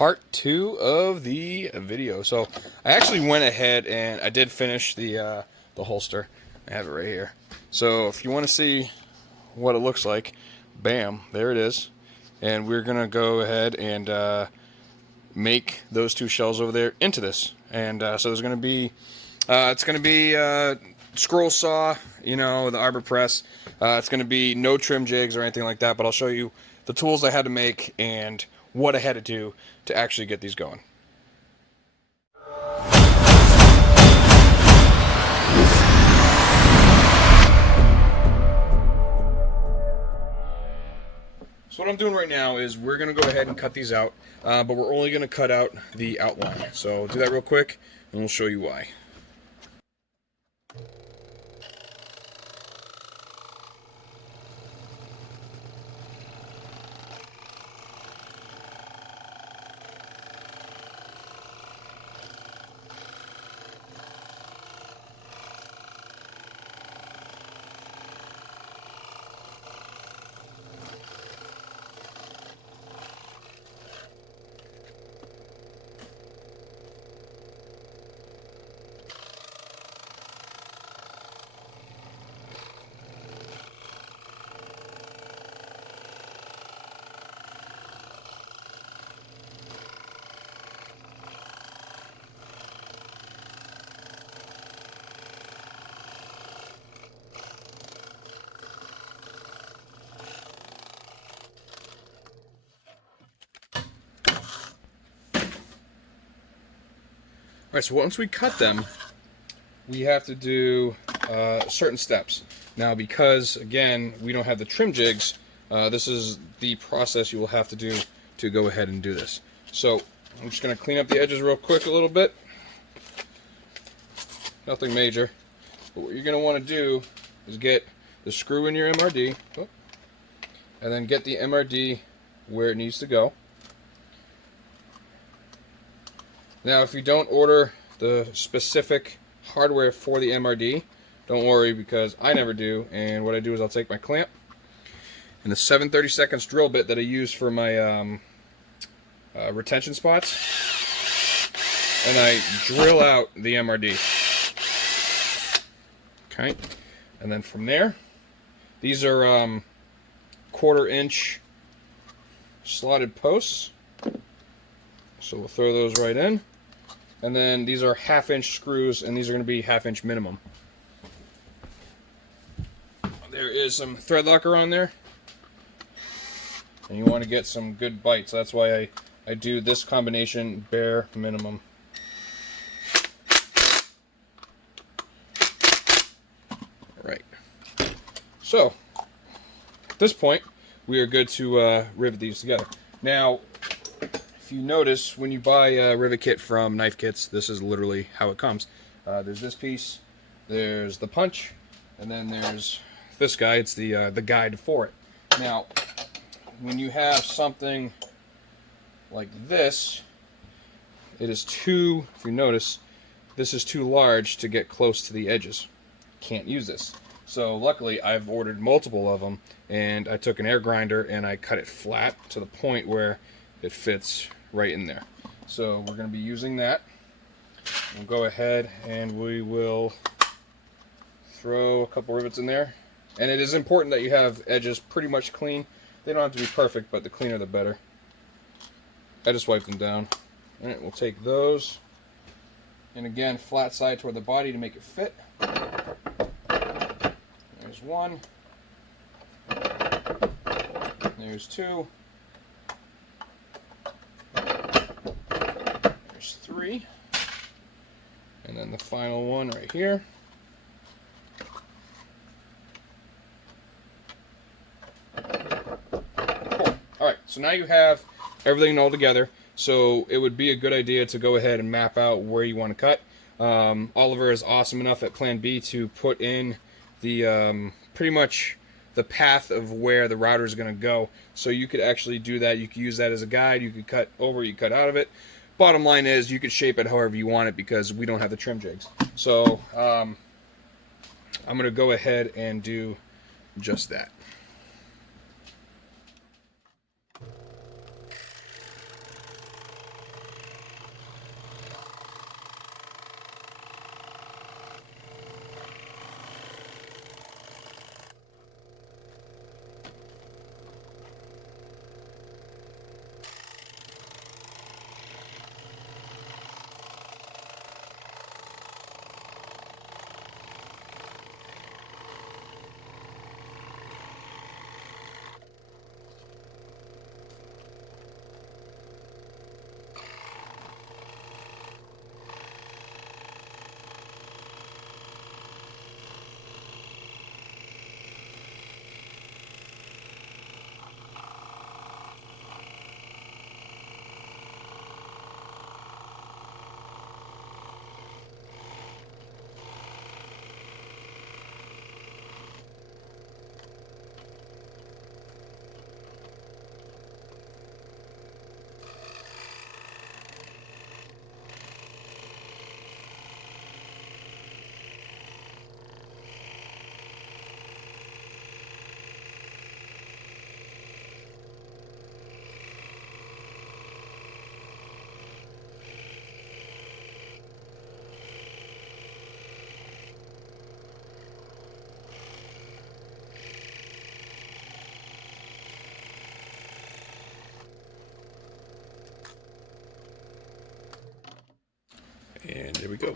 part 2 of the video. So I actually went ahead and I did finish the holster. I have it right here. So if you want to see what it looks like, bam, there it is. And we're gonna go ahead and make those 2 shells over there into this. And so there's gonna be it's gonna be scroll saw, you know, the arbor press. It's gonna be no trim jigs or anything like that, but I'll show you the tools I had to make and what I had to do to actually get these going. So what I'm doing right now is we're going to go ahead and cut these out, but we're only going to cut out the outline. So do that real quick and we'll show you why. Alright, so once we cut them, we have to do certain steps. Now, because, again, we don't have the trim jigs, this is the process you will have to do to go ahead and do this. So, I'm just going to clean up the edges real quick a little bit. Nothing major. But what you're going to want to do is get the screw in your MRD, and then get the MRD where it needs to go. Now, if you don't order the specific hardware for the MRD, don't worry, because I never do. And what I do is I'll take my clamp and the 7/32 drill bit that I use for my retention spots, and I drill out the MRD. Okay, and then from there, these are 1/4 inch slotted posts. So we'll throw those right in. And then these are 1/2 inch screws, and these are going to be 1/2 inch minimum. There is some thread locker on there, and you want to get some good bites. That's why I do this combination bare minimum. Alright. So, at this point, we are good to rivet these together. Now, if you notice, when you buy a rivet kit from Knife Kits, this is literally how it comes. There's this piece, there's the punch, and then there's this guy. It's the guide for it. Now, when you have something like this, it is too, if you notice, this is too large to get close to the edges. Can't use this. So luckily, I've ordered multiple of them, and I took an air grinder and I cut it flat to the point where it fits right in there. So we're going to be using that. We'll go ahead and we will throw a couple rivets in there. And it is important that you have edges pretty much clean. They don't have to be perfect, but the cleaner the better. I just wipe them down. Alright, we'll take those. And again, flat side toward the body to make it fit. There's one. There's two. There's three. And then the final one right here. Cool. Alright, so now you have everything all together. So it would be a good idea to go ahead and map out where you want to cut. Oliver is awesome enough at Plan B to put in the pretty much the path of where the router is going to go. So you could actually do that. You could use that as a guide. You could cut over, you cut out of it. Bottom line is you could shape it however you want it because we don't have the trim jigs. So I'm going to go ahead and do just that. we go.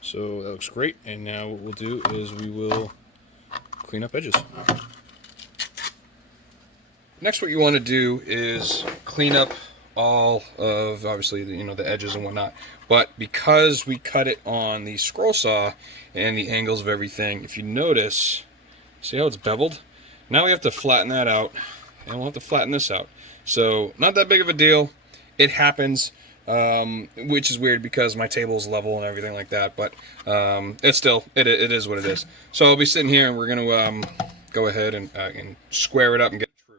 So that looks great, and now what we'll do is we will clean up edges. Next, what you want to do is clean up all of, obviously, the edges and whatnot. But because we cut it on the scroll saw and the angles of everything, if you notice, see how it's beveled? Now we have to flatten that out, and we'll have to flatten this out. So not that big of a deal. It happens, which is weird because my table is level and everything like that. But it's still, it is what it is. So I'll be sitting here, and we're going to go ahead and square it up and get it true.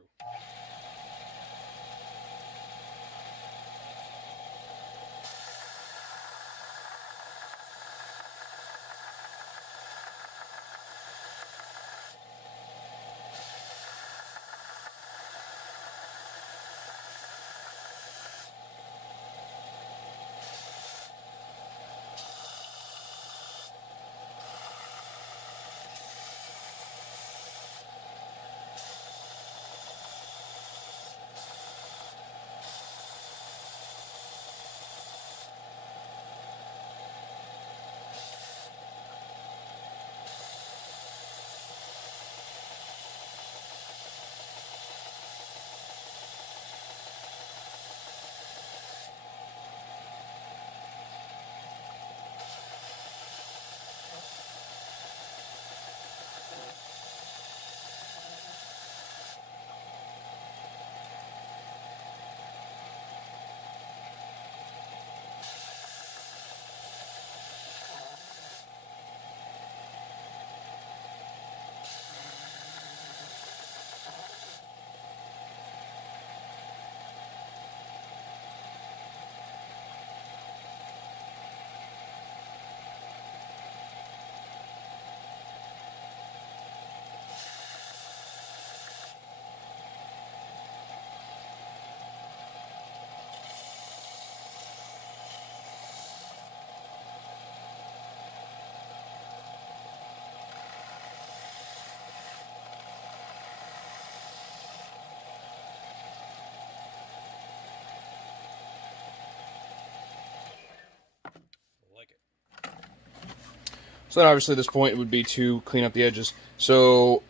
So then obviously this point would be to clean up the edges. So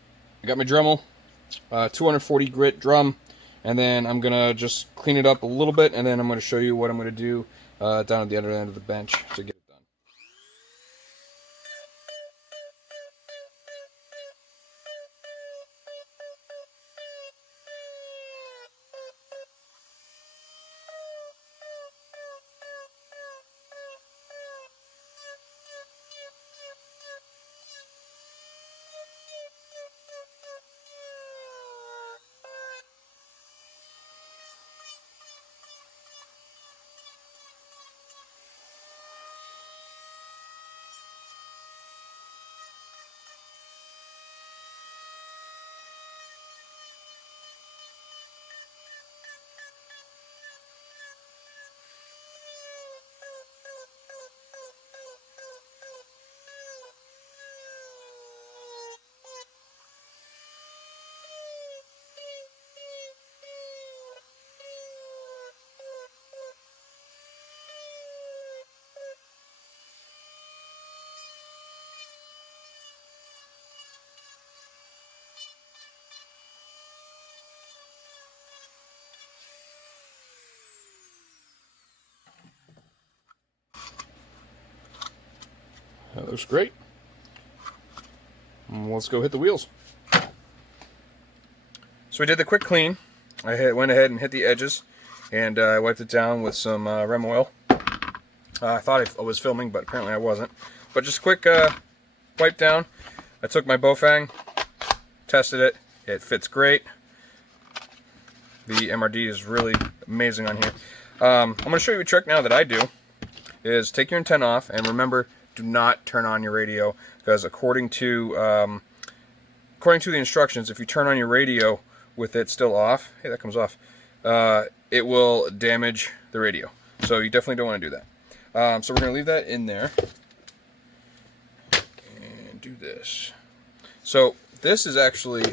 I got my Dremel, 240 grit drum, and then I'm gonna just clean it up a little bit, and then I'm gonna show you what I'm gonna do down at the other end of the bench to get it done. That looks great. Let's go hit the wheels. So we did the quick clean. I went ahead and hit the edges, and I wiped it down with some Rem oil. I thought I was filming, but apparently I wasn't. But just a quick wipe down. I took my Beofeng, tested it. It fits great. The MRD is really amazing on here. I'm going to show you a trick now that I do. Is take your antenna off, and remember, do not turn on your radio, because according to the instructions, if you turn on your radio with it still off, hey, that comes off, it will damage the radio. So you definitely don't want to do that. So we're going to leave that in there and do this. So this is actually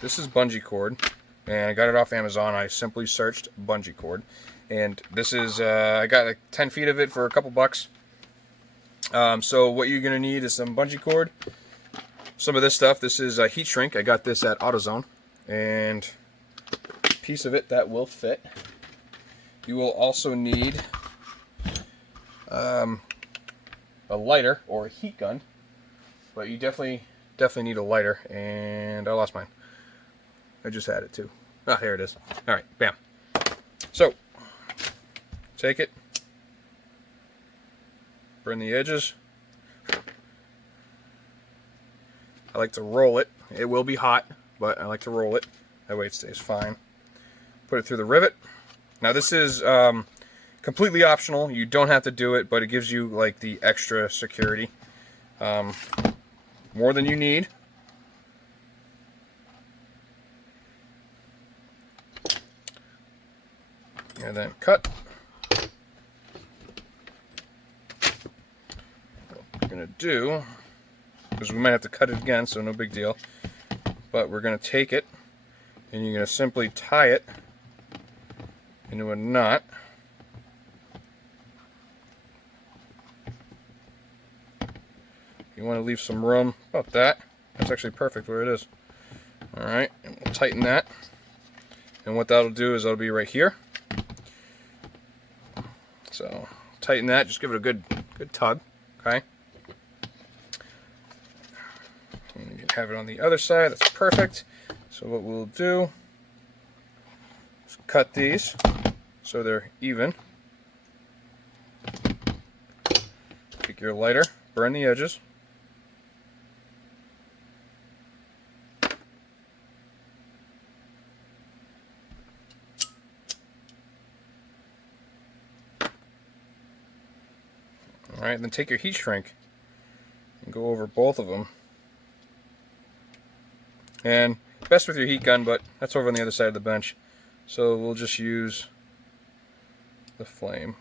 this is bungee cord, and I got it off Amazon. I simply searched bungee cord, and this is I got like 10 feet of it for a couple bucks. So what you're going to need is some bungee cord, some of this stuff. This is heat shrink. I got this at AutoZone, and a piece of it that will fit. You will also need a lighter or a heat gun, but you definitely need a lighter. And I lost mine. I just had it too. Ah, here it is. All right, bam. So take it, burn the edges. I like to roll it. It will be hot, but I like to roll it. That way it stays fine. Put it through the rivet. Now this is completely optional. You don't have to do it, but it gives you like the extra security. More than you need. And then cut. What we're going to do, because we might have to cut it again, so no big deal, but we're going to take it and you're going to simply tie it into a knot. You want to leave some room, about that. That's actually perfect where it is. Alright, and we'll tighten that. And what that'll do is that'll be right here. So tighten that, just give it a good tug, okay? And you can have it on the other side, that's perfect. So what we'll do is cut these so they're even. Take your lighter, burn the edges. Alright, then take your heat shrink and go over both of them. And best with your heat gun, but that's over on the other side of the bench. So we'll just use the flame.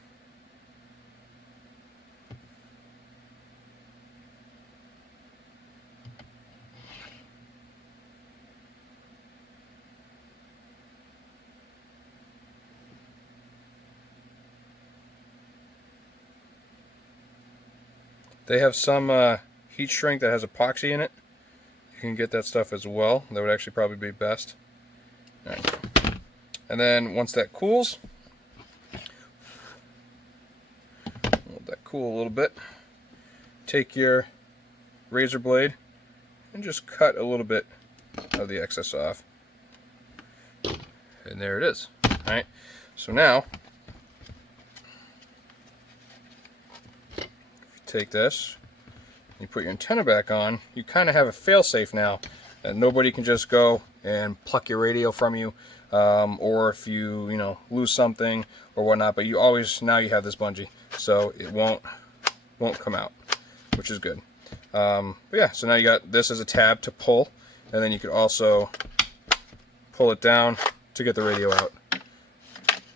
They have some heat shrink that has epoxy in it. You can get that stuff as well. That would actually probably be best. All right. And then once that cools, let that cool a little bit. Take your razor blade and just cut a little bit of the excess off. And there it is. All right. So now, take this, you put your antenna back on, you kind of have a fail-safe now, and nobody can just go and pluck your radio from you, or if you lose something or whatnot. But you always, now you have this bungee, so it won't come out, which is good. But yeah, so now you got this as a tab to pull, and then you could also pull it down to get the radio out,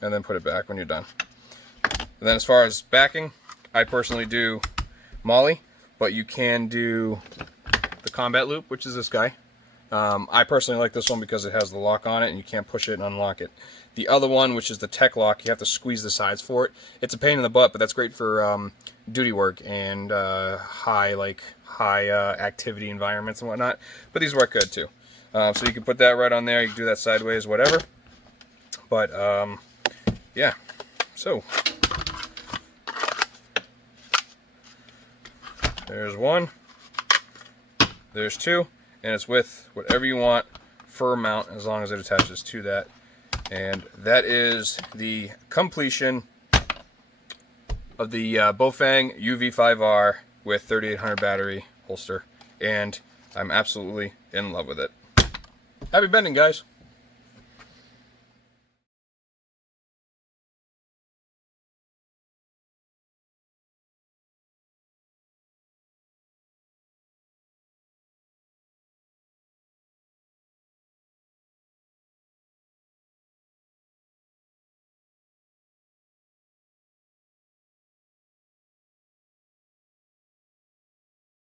and then put it back when you're done. And then as far as backing, I personally do Molly, but you can do the combat loop, which is this guy. I personally like this one because it has the lock on it and you can't push it and unlock it. The other one, which is the tech lock, you have to squeeze the sides for it. It's a pain in the butt, but that's great for duty work and high activity environments and whatnot. But these work good too. So you can put that right on there. You can do that sideways, whatever. But yeah, so there's one, there's two, and it's with whatever you want fur mount as long as it attaches to that. And that is the completion of the Beofeng UV5R with 3800 battery holster, and I'm absolutely in love with it. Happy bending, guys!